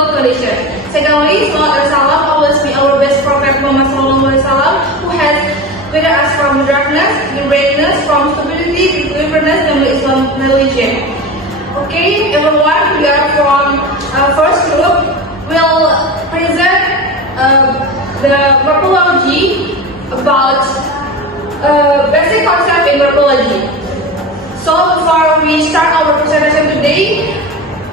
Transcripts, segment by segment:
physical condition. Secondly, Salam always be our best prophet Muhammad SAW, who has whether us from darkness, the brightness, from stability, the cleverness, and the Islam religion. Okay, everyone, we are from first group. We'll present the morphology about basic concept in morphology. So before we start our presentation today,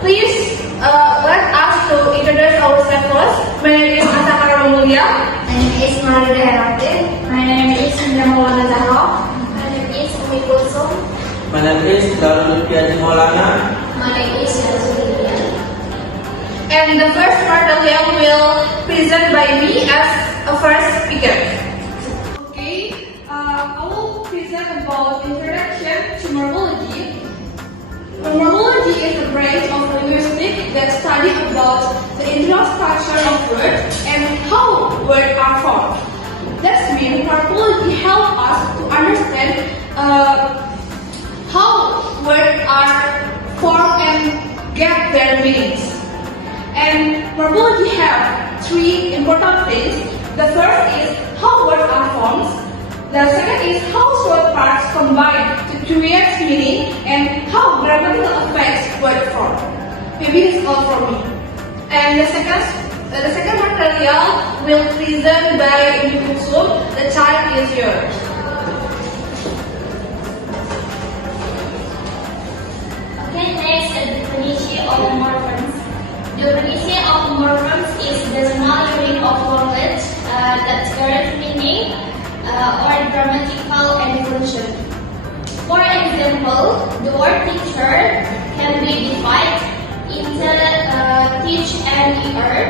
please let us to introduce ourselves first. My name is Assa Kharamah Mulya. My name is Maulida 𝐅𝐈𝐍𝐀𝐋. My name is Maulana Zahro. My name is 𝐒𝐏𝐄𝐀𝐌. My name is Luthfi Maulana. My name is Selsila. And the first material will present by me as a first speaker. Okay, I will present about introduction to morphology. Morphology is a branch of linguistics that studies about the internal structure of words and how words are formed. That means morphology helps us to understand how words are formed and get their meanings. And morphology have three important things. The first is how words are formed. The second is how word parts combine to create meaning, and how grammatical affects word form. Maybe this is all for me. And the second material will present by Kalsum. The time is yours. Okay, next, the definition of morphemes. The definition of morphemes is the smattering of language that's current meaning or grammatical and function. For example, the word teacher can be divided into teach and er.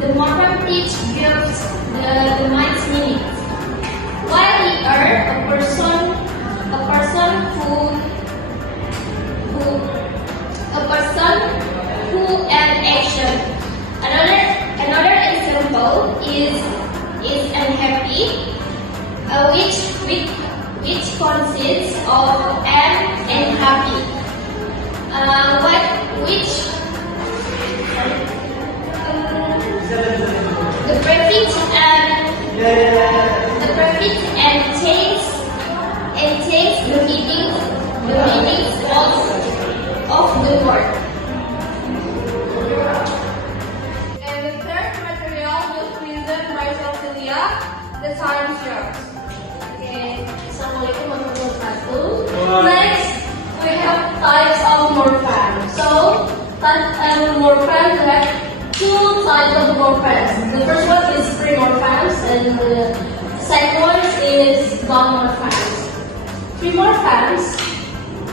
The morpheme teach gives the mind's meaning, while er, a person who an action. Another example is unhappy, which consists of am and happy. The prefix and takes the meanings of the word. And the third material will present by Selsila. The time is yours. Okay, Assalamualaikum warahmatullahi wabarakatuh. Next, we have types of morphemes. So, morphemes have two types of morphemes. The first one is free morphemes, and the second one is bond morphemes. Free morphemes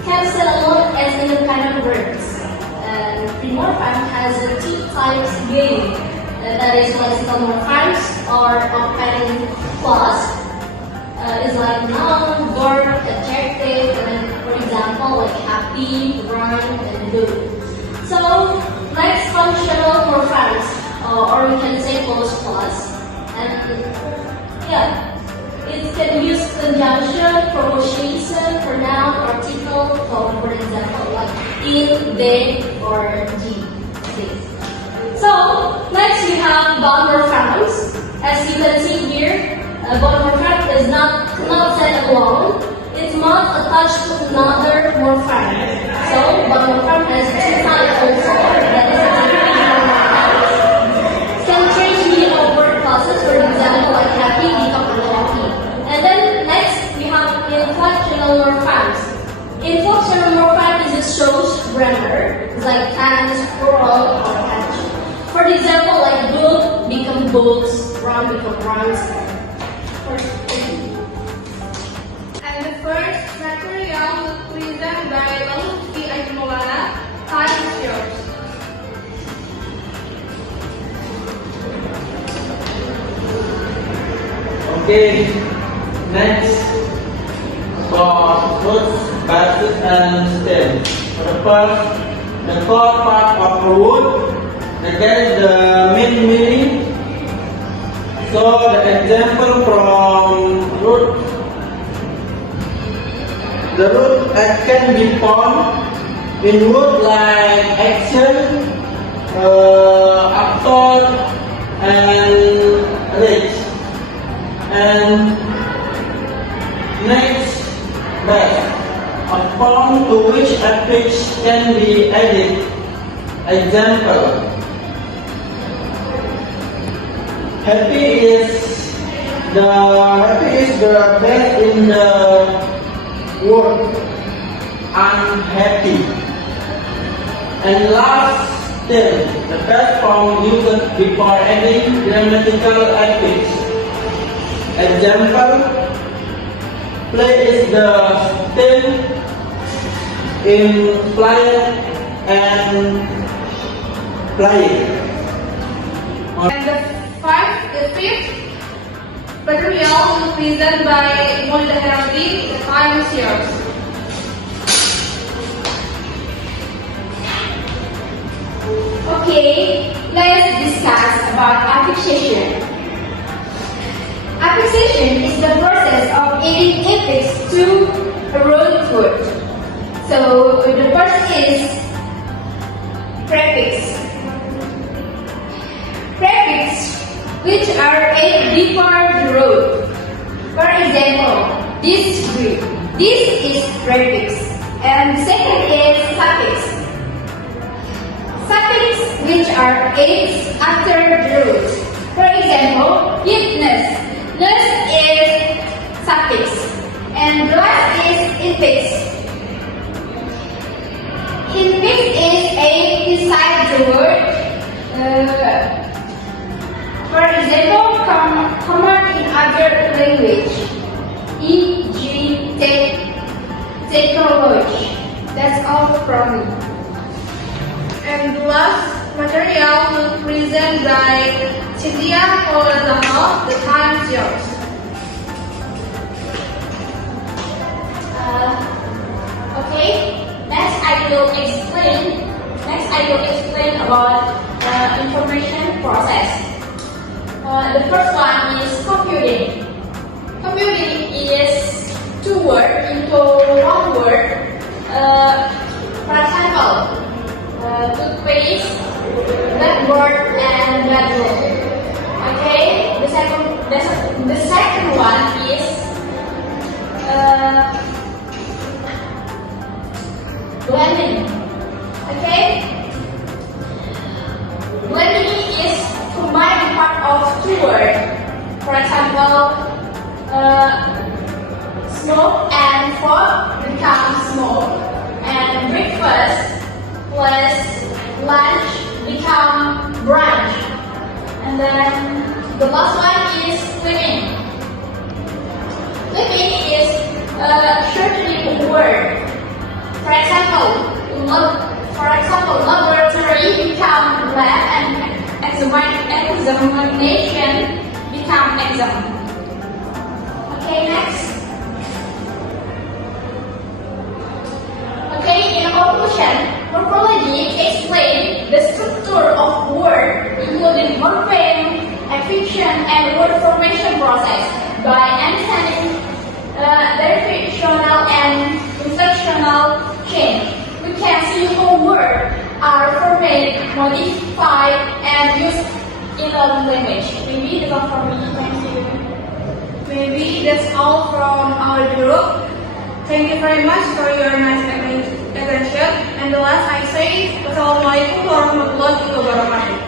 can stand alone as independent words. And free morpheme has two types again. That is lexical morphemes or open clause. Is like noun, verb, adjective, and for example like happy, rhyme, and good. So next, functional morphemes, or we can say close clause. And yeah, it can use conjunction, proposition, pronoun, article, for example like in, they, or g. So next we have bond morphemes. As you can see here, a bond morpheme is not set alone. It must attach to another morpheme. So bond morpheme has two types also. That is morphemes. Can change meaning of word classes. For example, like happy become unhappy. And then next we have inflectional morphemes. Inflectional morpheme is it shows grammar. It's like tense, plural, or catch. For example, like book become books, rhyme become rhymes. And the first material will present by Luthfi and Maulana. Time is yours. Okay, next for roots, basis, and stem. For the first, the core part of the root, that is the main meaning. So the example from root, the root can be formed in words like action, actor, and rich. And next, best, a form to which affix can be added. Example: happy is the best in the word unhappy. And last, still, the best form used before adding grammatical affix. Example: play is the still in play and playing. And the fifth material is presented by Mulya Hairotin. The time is yours. Okay, let's discuss about affixation. Affixation is the process of adding affix to a root word. So the first is prefix. Prefix which are added before the root. For example, this is prefix, and second is suffix. Suffix which are added after the root. For example, ness. Ness is suffix, and the last is infix. Infix is added beside the word. For example, common in other language, e.g. technology. That's all from me. And the last material will present by Sindiya or Zahro. The time is yours. Okay. Next, I will explain about information process. The first one is computing. Computing is two words into one word. For example, toothpaste, blackboard, and bedroom. Okay. The second one is blending. Okay. Blending is combining part of two words. For example, smoke and fog become smoke, and breakfast plus lunch become brunch. And then the last one is cleaning. Cleaning is shortening a word. For example, laboratory become lab, and examination become exam. Okay, next. Okay, in conclusion, morphology explains the structure of word, including morpheme, affixation, and word formation process by understanding derivational and inflectional change. We can see how words are formatted, modified, and used in a language. Maybe that's all from me. Thank you. Maybe that's all from our group. Thank you very much for your nice attention. And the last I say, Wassalamualaikum warahmatullahi wabarakatuh.